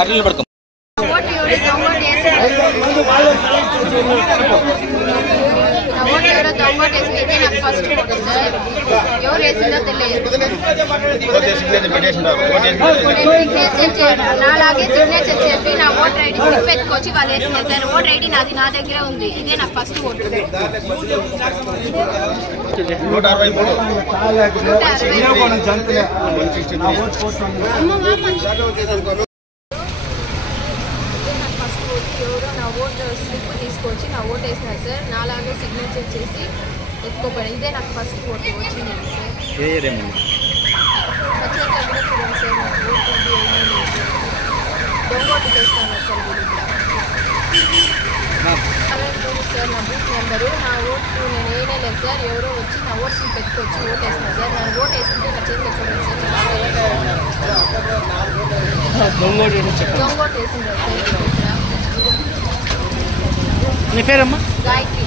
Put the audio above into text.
అట్లా పడుకో నాలాగే సిగ్నేచర్ చేసి నా ఓటర్ ఐడి స్లిప్ ఎత్తుకొచ్చి వాళ్ళు వేసినారు సార్. ఓటర్ ఐడి నాది నా దగ్గరే ఉంది. ఇదే నాకు ఫస్ట్ ఓటు. ఎవరో నా ఓటు స్లిప్ తీసుకొచ్చి నా ఓటు వేసినారు సార్. నాలాగే సిగ్నేచర్ చేసి ఎత్తుకోపోయాను. ఇదే నాకు ఫస్ట్ ఓటు వచ్చింది సార్. చూడండి సార్, నాకు ఓటు దొంగోటు చేస్తాను సార్. సార్ నా బూత్ నెంబరు, నా ఓటు నేను వేయలేదు సార్. ఎవరో వచ్చి నా ఓటు స్లిప్ ఎత్తుకొచ్చి ఓటు వేసినారు సార్. నేను ఓటు వేసుకుంటే నా చేతిలో చూడండి సార్. దొంగోటు వేసింది సార్. నీ పేరమ్మా? గాయత్రి.